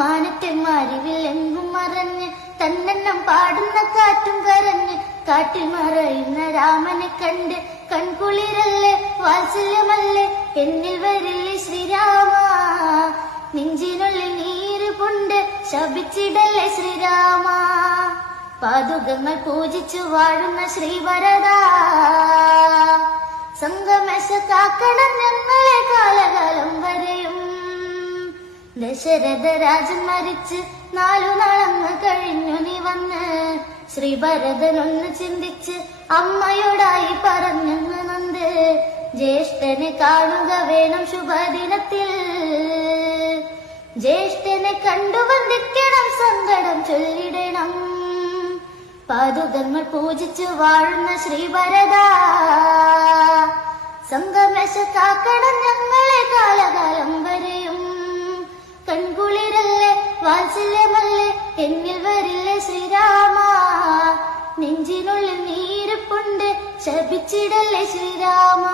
മാനറ്റന്മാരിൽ എങ്ങും മറഞ്ഞ് തന്നെണ്ണം പാടുന്ന കാറ്റും കരഞ്ഞ് കാട്ടിൽ മറയുന്ന രാമനെ കണ്ട് കൺകുളിരല്ലേ വാത്സല്യമല്ലേ എന്നിൽ വരില്ലേ ശ്രീരാമ നെഞ്ചിനുള്ളിൽ നീര് കൊണ്ട് ശപിച്ചിടല്ലേ ശ്രീരാമ പാതുകങ്ങൾ പൂജിച്ചു വാഴുന്ന ശ്രീവരദ സംഗമേശ കാക്കണം ഞങ്ങളെ കാലകാലം വരെയും ദശരഥ രാജൻ മരിച്ച് 4 നാളങ്ങ് കഴിഞ്ഞു നീ വന്ന് ശ്രീഭരതനൊന്ന് ചിന്തിച്ച് അമ്മയോടായി പറഞ്ഞെന്ന് നന്ദ് ജ്യേഷ്ഠനെ കാണുക വേണം ശുഭദിനത്തിൽ ജ്യേഷ്ഠനെ കണ്ടു വന്ദിക്കണം സങ്കടം ചൊല്ലിടണം പാതുകങ്ങൾ പൂജിച്ചു വാഴുന്ന ശ്രീഭരദ സംഗമേശ കാക്കണം ഞങ്ങളെ കാലകാലം വരെയും കൺകുളിരല്ലേ വാത്സല്യമല്ലേ എന്നിൽ വരില്ലേ ശ്രീരാമ നെഞ്ചിനുള്ളിൽ നീരുപ്പുണ്ട് ശപിച്ചിടല്ലേ ശ്രീരാമ.